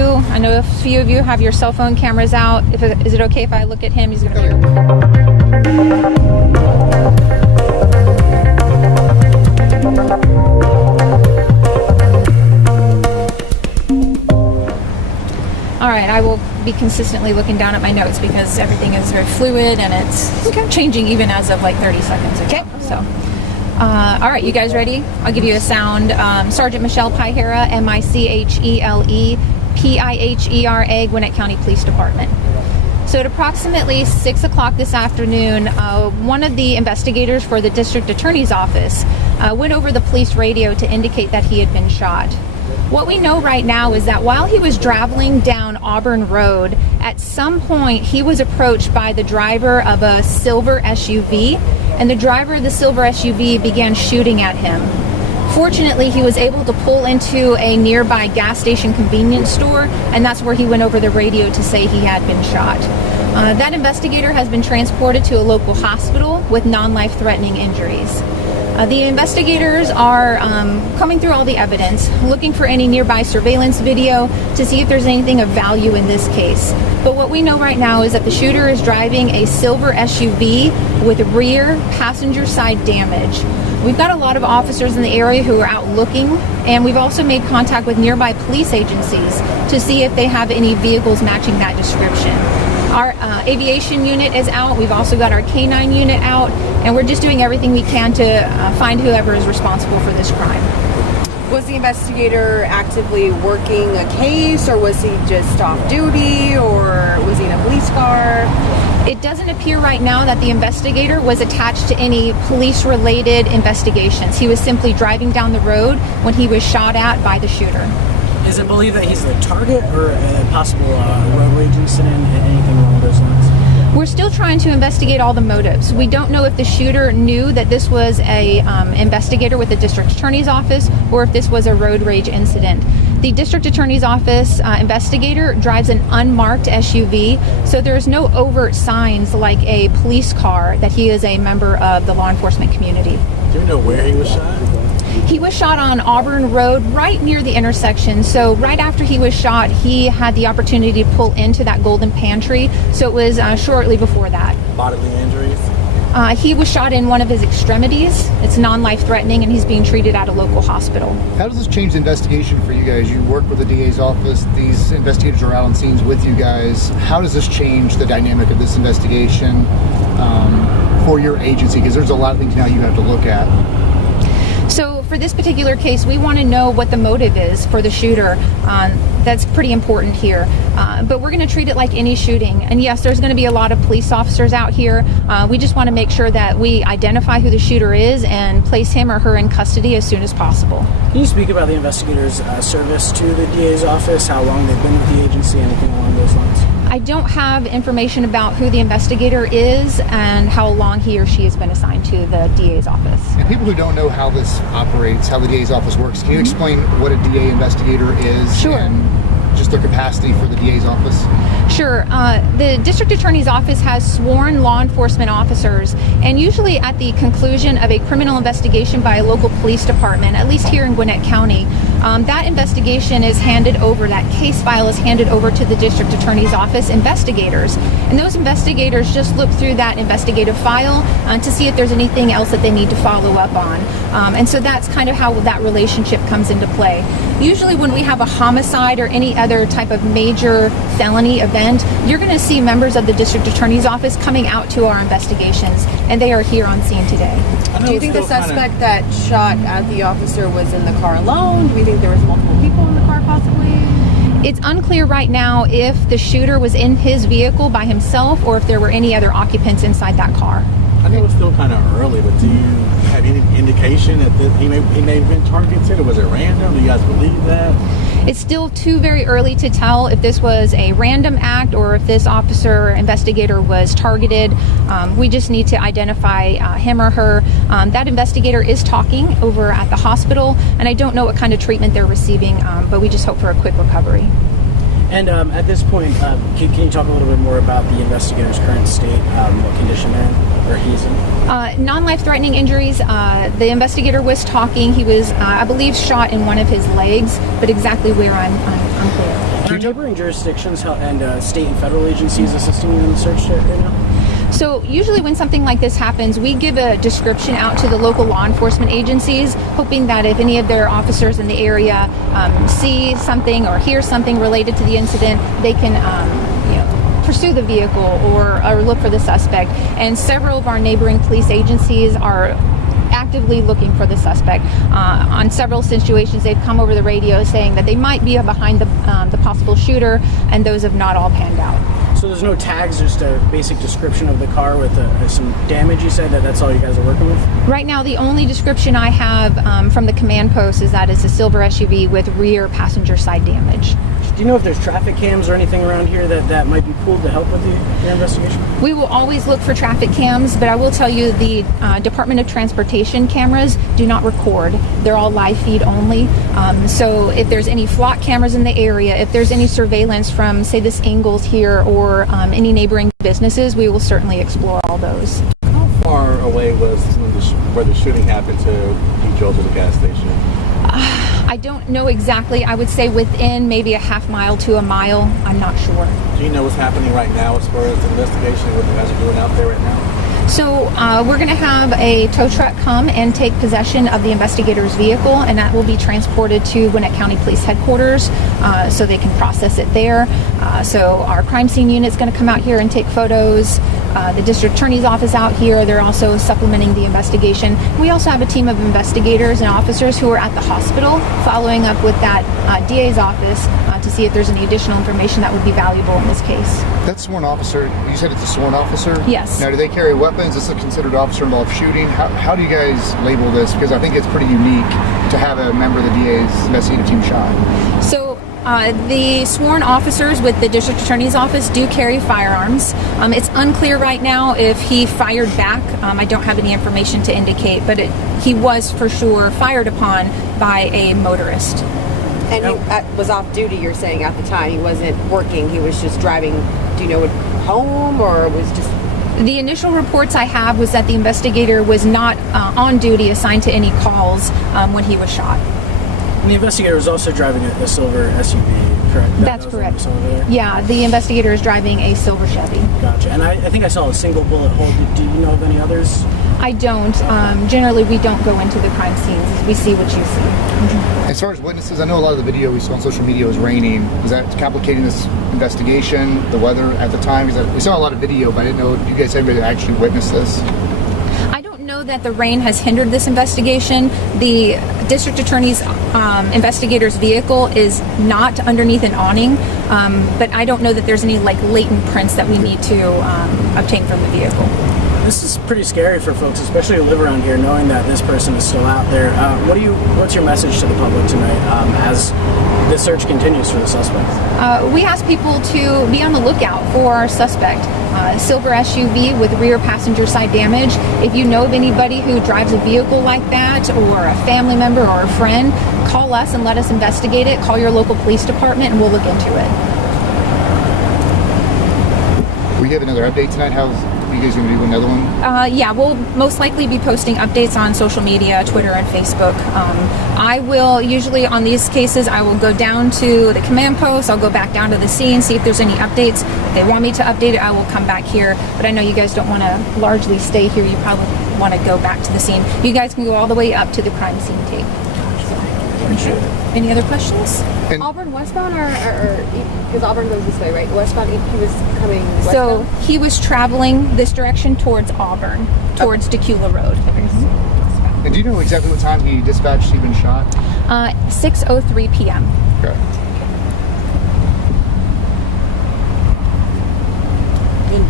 you, I know a few of you have your cell phone cameras out. Is it okay if I look at him? He's going to be... All right, I will be consistently looking down at my notes because everything is very fluid and it's changing even as of like 30 seconds ago. Okay. So, all right, you guys ready? I'll give you a sound. Sergeant Michelle Pihera, Michele Pihera, Gwinnett County Police Department. So at approximately 6 o'clock this afternoon, one of the investigators for the district attorney's office went over the police radio to indicate that he had been shot. What we know right now is that while he was traveling down Auburn Road, at some point he was approached by the driver of a silver SUV, and the driver of the silver SUV began shooting at him. Fortunately, he was able to pull into a nearby gas station convenience store, and that's where he went over the radio to say he had been shot. That investigator has been transported to a local hospital with non-life-threatening injuries. The investigators are coming through all the evidence, looking for any nearby surveillance video to see if there's anything of value in this case. But what we know right now is that the shooter is driving a silver SUV with rear passenger side damage. We've got a lot of officers in the area who are out looking, and we've also made contact with nearby police agencies to see if they have any vehicles matching that description. Our aviation unit is out. We've also got our K-9 unit out, and we're just doing everything we can to find whoever is responsible for this crime. Was the investigator actively working a case, or was he just off duty, or was he in a police car? It doesn't appear right now that the investigator was attached to any police-related investigations. He was simply driving down the road when he was shot at by the shooter. Is it believed that he's the target or a possible road rage incident, anything along those lines? We're still trying to investigate all the motives. We don't know if the shooter knew that this was a investigator with the district attorney's office or if this was a road rage incident. The district attorney's office investigator drives an unmarked SUV, so there's no overt signs like a police car that he is a member of the law enforcement community. Do you know where he was shot? He was shot on Auburn Road, right near the intersection. So right after he was shot, he had the opportunity to pull into that golden pantry. So it was shortly before that. Bodily injuries? He was shot in one of his extremities. It's non-life threatening, and he's being treated at a local hospital. How does this change the investigation for you guys? You work with the DA's office. These investigators are out on scenes with you guys. How does this change the dynamic of this investigation for your agency? Because there's a lot of things now you have to look at. So for this particular case, we want to know what the motive is for the shooter. That's pretty important here. But we're going to treat it like any shooting. And yes, there's going to be a lot of police officers out here. We just want to make sure that we identify who the shooter is and place him or her in custody as soon as possible. Can you speak about the investigators' service to the DA's office, how long they've been with the agency, anything along those lines? I don't have information about who the investigator is and how long he or she has been assigned to the DA's office. And people who don't know how this operates, how the DA's office works, can you explain what a DA investigator is? Sure. And just their capacity for the DA's office? Sure. The district attorney's office has sworn law enforcement officers, and usually at the conclusion of a criminal investigation by a local police department, at least here in Gwinnett County, that investigation is handed over, that case file is handed over to the district attorney's office investigators. And those investigators just look through that investigative file to see if there's anything else that they need to follow up on. And so that's kind of how that relationship comes into play. Usually when we have a homicide or any other type of major felony event, you're going to see members of the district attorney's office coming out to our investigations, and they are here on scene today. Do you think the suspect that shot at the officer was in the car alone? Do you think there was multiple people in the car possibly? It's unclear right now if the shooter was in his vehicle by himself or if there were any other occupants inside that car. I know it's still kind of early, but do you have any indication that he may have been targeted, or was it random? Do you guys believe that? It's still too very early to tell if this was a random act or if this officer or investigator was targeted. We just need to identify him or her. That investigator is talking over at the hospital, and I don't know what kind of treatment they're receiving, but we just hope for a quick recovery. And at this point, can you talk a little bit more about the investigator's current state, what condition they're in? or he's in? Non-life-threatening injuries. The investigator was talking. He was, I believe, shot in one of his legs, but exactly where I'm unclear. Are neighboring jurisdictions and state and federal agencies assisting you in the search right now? So usually when something like this happens, we give a description out to the local law enforcement agencies, hoping that if any of their officers in the area see something or hear something related to the incident, they can pursue the vehicle or look for the suspect. And several of our neighboring police agencies are actively looking for the suspect. On several situations, they've come over the radio saying that they might be behind the possible shooter, and those have not all panned out. So there's no tags, just a basic description of the car with some damage. You said that's all you guys are working with? Right now, the only description I have from the command post is that it's a silver SUV with rear passenger side damage. Do you know if there's traffic cams or anything around here that might be pulled to help with your investigation? We will always look for traffic cams, but I will tell you the Department of Transportation cameras do not record. They're all live feed only. So if there's any flock cameras in the area, if there's any surveillance from, say, this Ingalls here or any neighboring businesses, we will certainly explore all those. How far away was where the shooting happened to you drove to the gas station? I don't know exactly. I would say within maybe a half mile to a mile. I'm not sure. Do you know what's happening right now as far as the investigation, what you guys are doing out there right now? So we're going to have a tow truck come and take possession of the investigator's vehicle, and that will be transported to Gwinnett County Police headquarters so they can process it there. So our crime scene unit's going to come out here and take photos. The district attorney's office out here, they're also supplementing the investigation. We also have a team of investigators and officers who are at the hospital following up with that DA's office to see if there's any additional information that would be valuable in this case. That sworn officer, you said it's a sworn officer? Yes. Now, do they carry weapons? Is this considered officer-involved shooting? How do you guys label this? Because I think it's pretty unique to have a member of the DA's investigative team shot. So the sworn officers with the district attorney's office do carry firearms. It's unclear right now if he fired back. I don't have any information to indicate, but he was for sure fired upon by a motorist. And he was off duty, you're saying, at the time. He wasn't working. He was just driving, do you know, home, or was just... The initial reports I have was that the investigator was not on duty, assigned to any calls when he was shot. And the investigator was also driving a silver SUV, correct? That's correct. Yeah, the investigator is driving a silver Chevy. Gotcha. And I think I saw a single bullet hole. Do you know of any others? I don't. Generally, we don't go into the crime scenes. We see what you see. As far as witnesses, I know a lot of the video we saw on social media was raining. Was that complicating this investigation, the weather at the time? Because we saw a lot of video, but I didn't know if you guys had anybody that actually witnessed this. I don't know that the rain has hindered this investigation. The district attorney's investigator's vehicle is not underneath an awning, but I don't know that there's any latent prints that we need to obtain from the vehicle. This is pretty scary for folks, especially who live around here, knowing that this person is still out there. What's your message to the public tonight as the search continues for the suspect? We ask people to be on the lookout for our suspect. Silver SUV with rear passenger side damage. If you know of anybody who drives a vehicle like that, or a family member or a friend, call us and let us investigate it. Call your local police department and we'll look into it. We have another update tonight. Are you guys going to do another one? Yeah, we'll most likely be posting updates on social media, Twitter and Facebook. I will usually, on these cases, I will go down to the command post. I'll go back down to the scene, see if there's any updates. If they want me to update it, I will come back here. But I know you guys don't want to largely stay here. You probably want to go back to the scene. You guys can go all the way up to the crime scene tape. Any other questions? And Auburn westbound or because Auburn goes this way, right? Westbound, he was coming westbound? So he was traveling this direction towards Auburn, towards Dacula Road. And do you know exactly what time he dispatched he'd been shot? 6:03 p.m. Okay.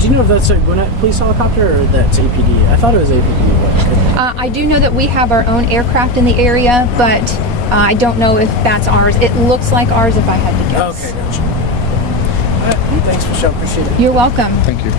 Do you know if that's a Gwinnett police helicopter or that's APD? I thought it was APD. I do know that we have our own aircraft in the area, but I don't know if that's ours. It looks like ours if I had to guess. Okay, gotcha. All right, thanks, Michelle. Appreciate it. You're welcome. Thank you.